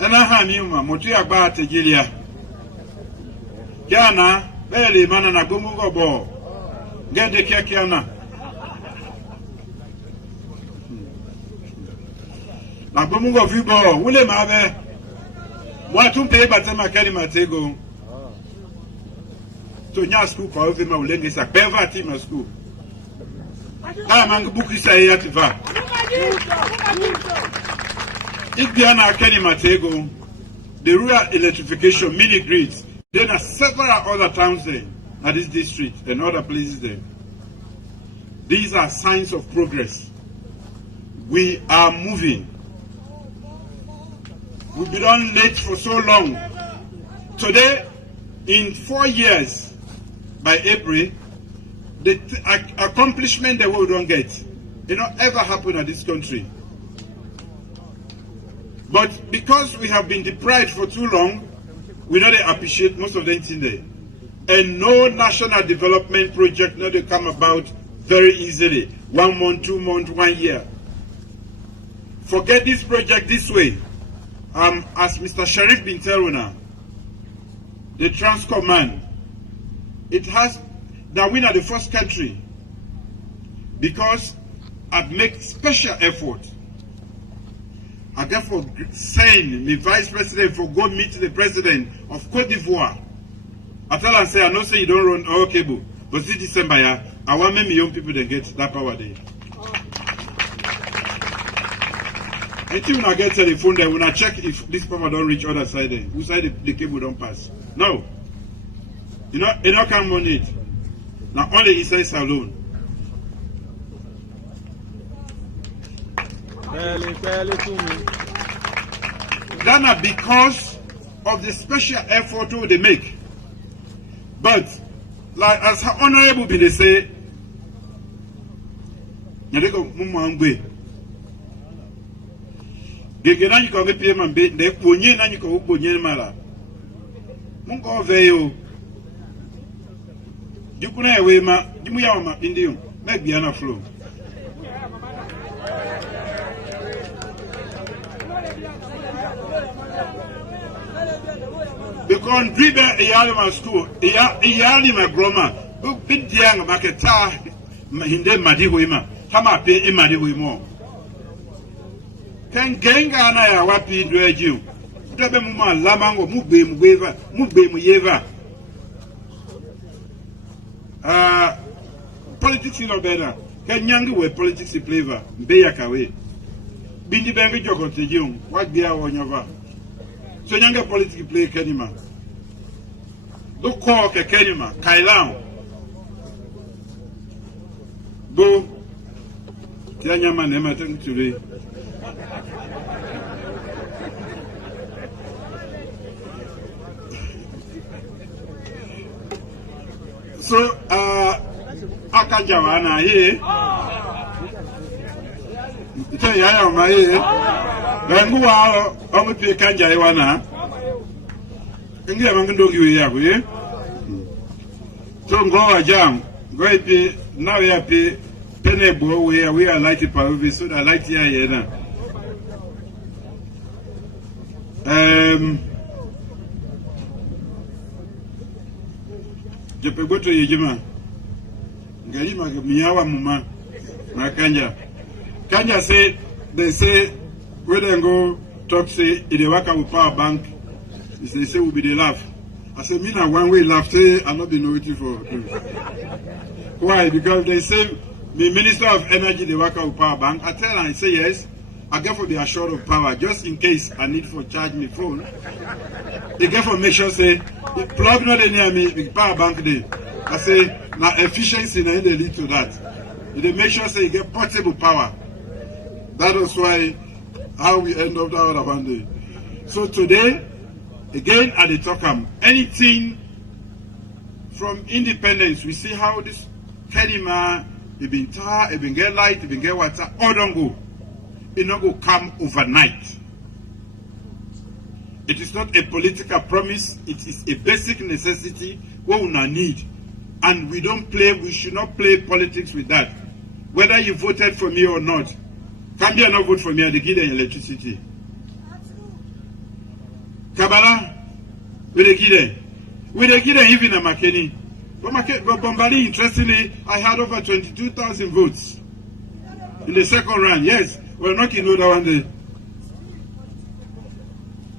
And I have you, Motia Bate Gilia. Yana, Belly, Manana Gumugo Bo. Get the Kakiana. Na Gumugo Vibo, William Abe. What to pay but my carry my tego. So, Nya school called him a lady, a bever team of school. I'm a book is a yativa. If they are not Kenny Matego, the rural electrification mini grids, there are several other towns there at this district and other places there. These are signs of progress. We are moving. We've been on late for so long. Today, in 4 years, by April, the accomplishment that we don't get, it not ever happen in this country. But because we have been deprived for too long, we don't appreciate most of them in there. And no national development project not to come about very easily. 1 month, 2 months, 1 year. Forget this project this way. As Mr. Sharif been telling now, the Transcorp man, it has that we are the first country because I've made special effort. I therefore send the vice president for go meet the president of Cote d'Ivoire. I tell and say, I know say you don't run our cable, but this December, I want many young people to get that power there. Until when I get telephone there, when I check if this power don't reach other side there, whose side the cable don't pass. No. You know, it don't come on it. Now only he says alone. Ghana because of the special effort they make. But like as honorable be they say, Gegena you can pay man be the ponye na you can ponye mala. Mungo veyo. Jukuna ewe ma, jimu ya ma indium. Make biana flow. Because dribe iyali ma school, iyali ma groma. Big young maketa hinde madi hoima. Tama pe imadi hoimo. Can genga na ya wapi ndwe jiu. Utabe muma lamango mugbe mugweva, mugbe muyeva. Politics in Obeda. Can yangi we politics in flavor. Beya kawe. Bindi bengi joko tejung. What be our nyova. So yanga politics play Kenima. Do call ke Kenima. Kailan. Go. Tianyama nema tengu today. So, Akajawana here. Ito yaya ma here. Bengu wa omu pe kanja iwana. Ngira mangundo giwe yako ye. So ngowa jam. Go ipi now ya pe penebo we are light pa so that light here na. Je peux go to Yejima. Galima miyawa muma na Kanja. Kanja say they say when they go talk say if they work out with power bank, they say will be the laugh. I say me na one way laugh say I not be waiting for. Why? Because they say the Minister of Energy they work out with power bank. I tell her I say yes. I get for be assured of power just in case I need for charge my phone. They get for make sure say the plug not near me the power bank there. I say now efficiency now they lead to that. They make sure say you get portable power. That is why how we end up that other one day. So today, again at the Tokam, anything from independence, we see how this Kedima, it been tar, it been get light, it been get water, all don't go. It not go come overnight. It is not a political promise, it is a basic necessity what we need. And we don't play, we should not play politics with that. Whether you voted for me or not, Gambia not vote for me, they give them electricity. Kabbalah, we they give them. We they give them even a Makeni. But Bombali, interestingly, I had over 22,000 votes in the second round. Yes, we're not in that one day.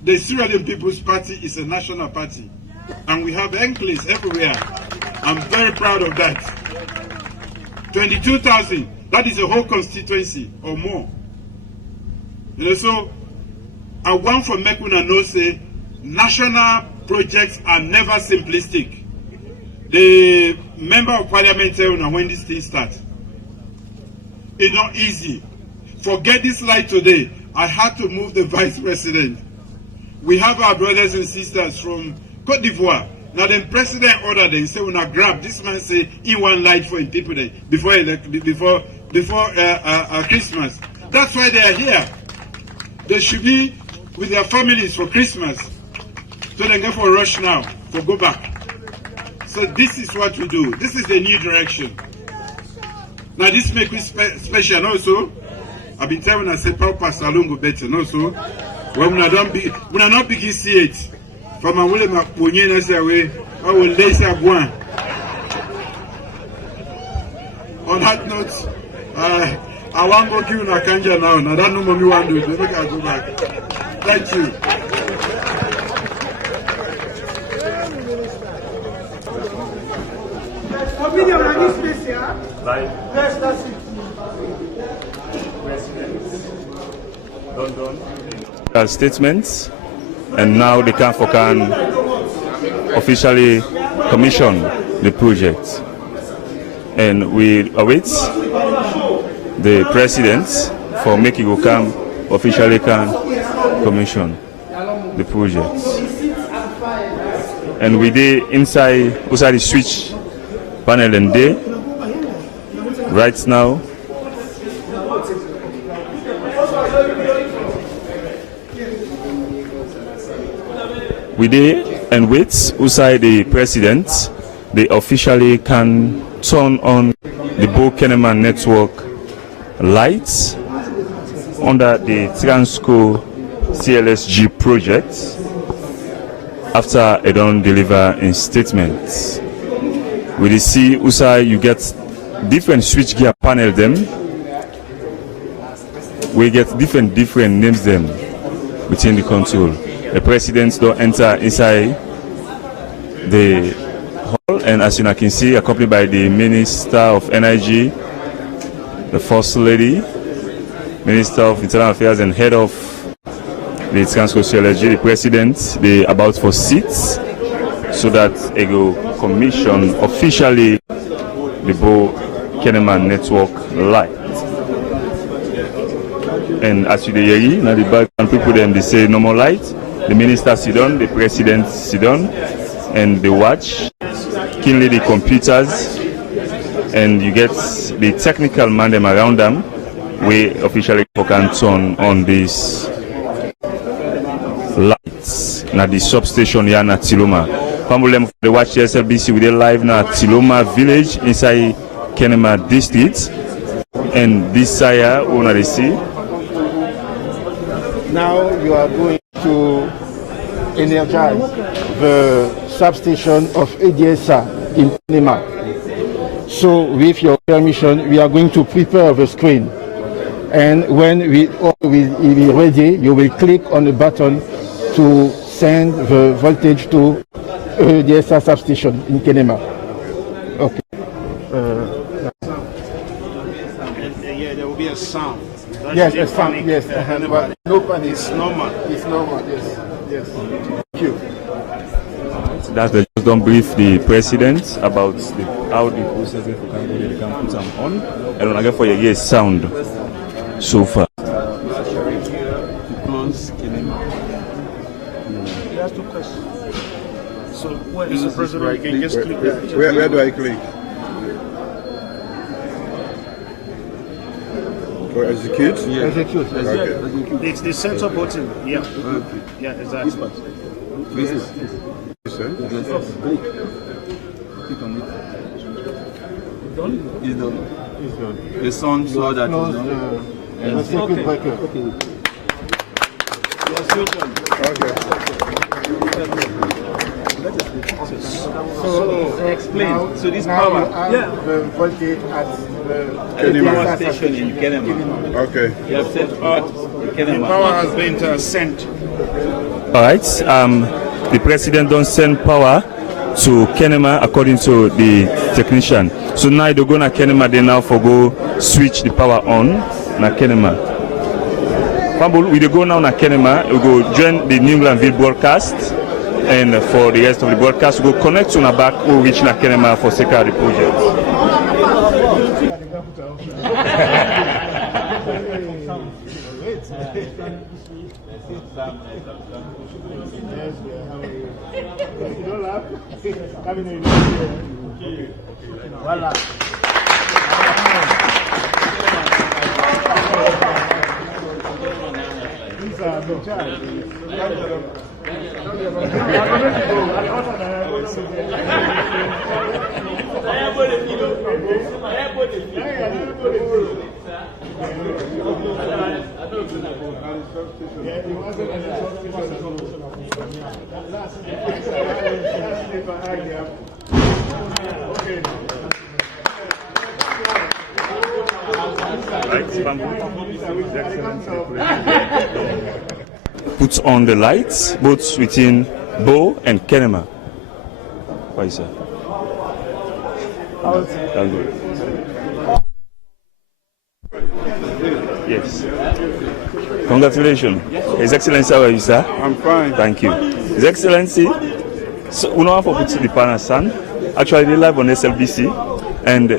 The Sierra Leone People's Party is a national party, and we have enclaves everywhere. I'm very proud of that. 22,000, that is a whole constituency or more. You know, so I want for Mekuna know say national projects are never simplistic. The member of parliament tell you when this thing starts. It's not easy. Forget this light today. I had to move the vice president. We have our brothers and sisters from Cote d'Ivoire. Now the president ordered them, say, when I grab, this man say, he want light for his people there before Christmas. That's why they are here. They should be with their families for Christmas. So they go for a rush now, for go back. So this is what we do. This is the new direction. Now this makes me special also. I've been telling I say Papa Salongo better also. When we are not begin see it. From a will my ponye say away, I will lay say one. On that note, I want to give you a Kanja now. I don't know what you want to do. Make I go back. Thank you. Statements, and now the CANFO can officially commission the project, and we await the president for making Okam officially can commission the project. And we did inside the switch panel and day right now. We did and wait outside the president. They officially can turn on the Bo Kenema network lights under the Transco CLSG project after it don't deliver in statements. We see outside you get different switchgear panel them. We get different names them within the control. The president don't enter inside the hall, and as you can see, accompanied by the Minister of Energy, the First Lady, Minister of Internal Affairs, and Head of the Transco CLSG, the President, they about for seats, so that they go commission officially the Bo Kenema network light. And as you hear, now the back and people them they say no more light. The minister sit down, the president sit down, and they watch keenly the computers, and you get the technical man them around them. We officially can turn on these lights. Now the substation here na Tiloma. Pambulem they watch SLBC with the live na Tiloma village inside Kenema district, and this side una they see. Now you are going. to energize the substation of ADSA in Kenema. So with your permission, we are going to prepare the screen. And when we will be ready, you will click on the button to send the voltage to ADSA substation in Kenema. Okay. Yeah, there will be a sound. Yes, a sound. Yes. But no panic. It's normal. It's normal. Yes. Yes. Thank you. That's the just don't brief the president about how the process they can put them on. And when I get for your ear sound so far. Close Kenema. He has 2 questions. So where is the president? You can just click that. Where do I click? For execute? Yeah. Execute. Okay. It's the center button. Yeah. Okay. Yeah, exactly. Yes, sir. It's done. The sound so that Close the circuit breaker. So explain. So this now power, you have the voltage at the power station in Kenema. Okay. You have set out Kenema. Power has been sent. All right. The president don't send power to Kenema according to the technician. So now they go na Kenema, they now go switch the power on na Kenema. We go now na Kenema, we go join the New Englandville broadcast, and for the rest of the broadcast, we go connect to na back or reach na Kenema for secondary project. Voilà. Puts on the lights both within Bo and Kenema. Why, sir? That's good. Yes. Congratulations. His Excellency, how are you, sir? I'm fine. Thank you. His Excellency, so we know how to put the panel sun. Actually, they live on SLBC, and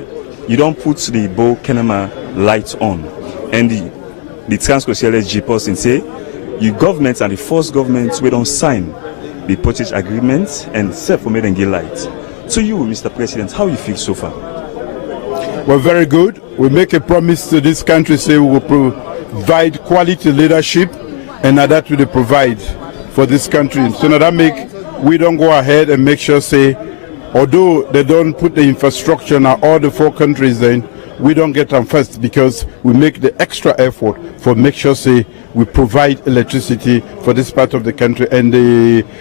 you don't put the Bo Kenema lights on. And the Transcoastal SG person say, you governments and the first governments we don't sign the purchase agreement and set for made and get light. So you, Mr. President, how you feel so far? Well, very good. We make a promise to this country, say we will provide quality leadership, and that we will provide for this country. So now that make we don't go ahead and make sure, say, although they don't put the infrastructure in all the 4 countries, then we don't get them first, because we make the extra effort for make sure, say, we provide electricity for this part of the country, and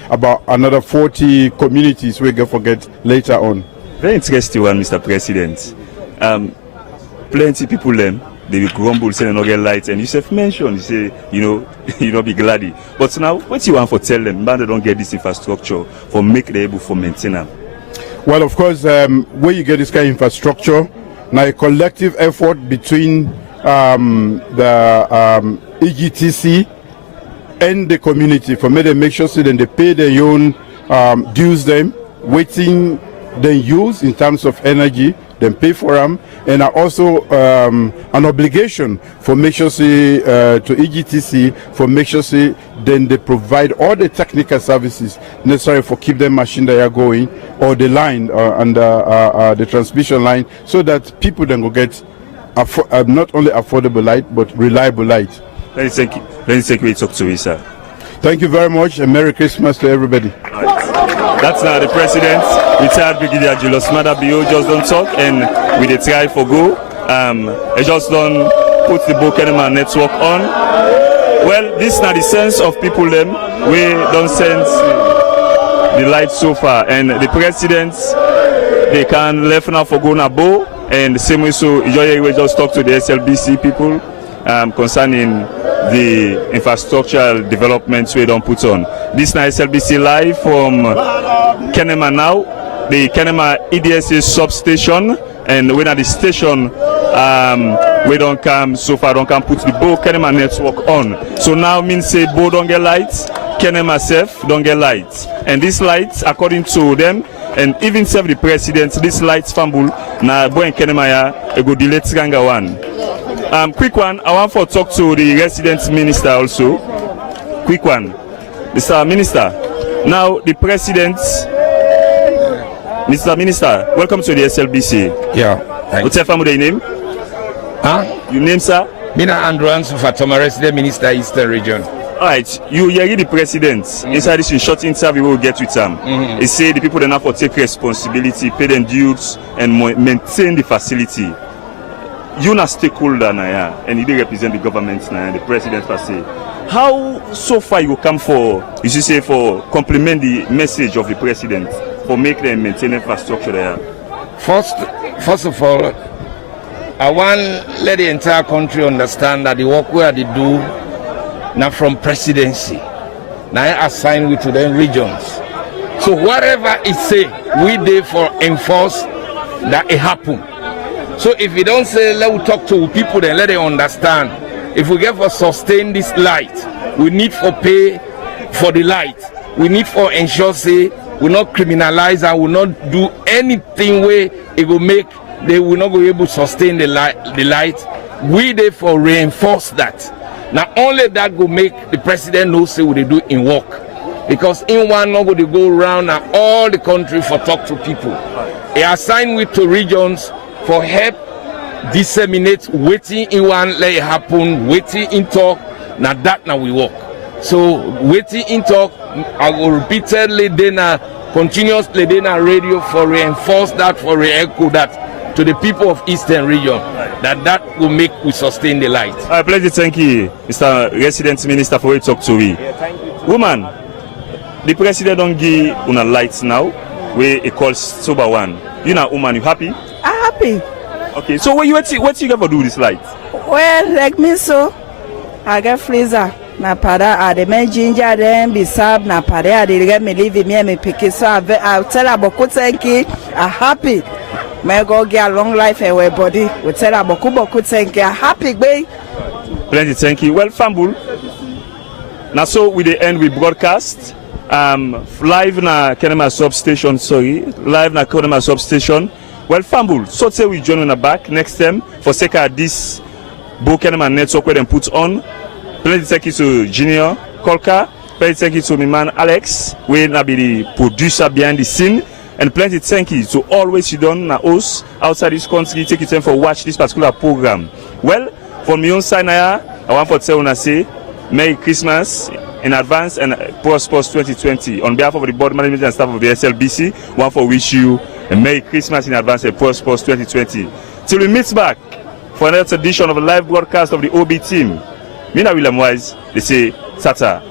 about another 40 communities we can forget later on. Very interesting one, Mr. President. Plenty people they will grumble, say they not get lights, and you self-mentioned, you say, you not be glad. But now, what you want for tell them, man, they don't get this infrastructure for make they able for maintain them? Well, of course, where you get this kind of infrastructure, now a collective effort between the EGTC and the community for me to make sure so that they pay their own dues, them waiting they use in terms of energy, then pay for them, and also an obligation for make sure say to EGTC for make sure say then they provide all the technical services necessary for keep the machine they are going, or the line and the transmission line, so that people then will get not only affordable light but reliable light. Let me take you talk to you, sir. Thank you very much, and Merry Christmas to everybody. That's now the president, retired Brigadier Julius Mada Bio, just don't talk, and with the try for go, I just don't put the Bo Kenema network on. Well, this is not the sense of people them. We don't sense the light so far, and the presidents they can left now for go na bow, and the same way so we just talk to the SLBC people concerning the infrastructural developments we don't put on. This now SLBC live from Kenema now, the Kenema EDSA substation, and when at the station we don't come so far, don't come put the Bo Kenema network on. So now means say Bo don't get lights, Kenema self don't get lights, and these lights according to them, and even serve the president, these lights fumble na Bo and Kenema ya go delay Tranga one. Quick one, I want to talk to the resident minister also. Quick one, Mr. Minister. Now the president, Mr. Minister, welcome to the SLBC. Yeah. What's your family name? Huh? Your name, sir? Mina Andrew Ansu Fatoma, resident minister, Eastern Region. All right, you hear the president inside this short interview. We'll get with him. He say the people that have to take responsibility, pay them dues, and maintain the facility. You na stakeholder na ya, and you represent the government na, and the president per se. How so far you come for, you should say, for complement the message of the president for make them maintain infrastructure there? First of all, I want let the entire country understand that the work where they do now from presidency, now I assign we to the regions. So whatever it say, we there for enforce that it happen. So if we don't say let we talk to people, then let them understand. If we get for sustain this light, we need for pay for the light. We need for ensure say we not criminalize and will not do anything where it will make they will not be able to sustain the light. We therefore reinforce that. Not only that will make the president know say what they do in work. Because in one not going to go around and all the country for talk to people. He assigned with to regions for help disseminate waiting in one let it happen, waiting in talk, now that now we work. So waiting in talk, I will repeatedly then continuously then radio for reinforce that, for re-echo that to the people of Eastern Region, that will make we sustain the light. I pledge to thank you, Mr. Resident Minister, for what you talk to me. Woman, the president don't give una lights now, where it calls sober one. You know, woman, you happy? I'm happy. Okay, so what you gonna do with this light? Well, like me so, I get freezer. Na pada I the men ginger them besab na pada I the get me leave me and me pick it. So I tell about thank you. I'm happy. May God get a long life and our body. We tell about thank you. I'm happy, babe. Plenty thank you. Well, Fambul. Now so we the end we broadcast. Live na Kenema substation. Live na Kenema substation. Well, Fambul, so say we join on the back next time for sake this Bo Kenema network where them put on. Plenty thank you to Junior Kolka. Plenty thank you to my man Alex, we na be the producer behind the scene. And plenty thank you to always you done na us outside this country take your time for watch this particular program. Well, from my own side I want to tell you say Merry Christmas in advance and prosperous 2020. On behalf of the board management and staff of the SLBC, I want to wish you a Merry Christmas in advance and prosperous 2020. Till we meet back for another edition of a live broadcast of the OB team. Mina William Wise, they say Tata.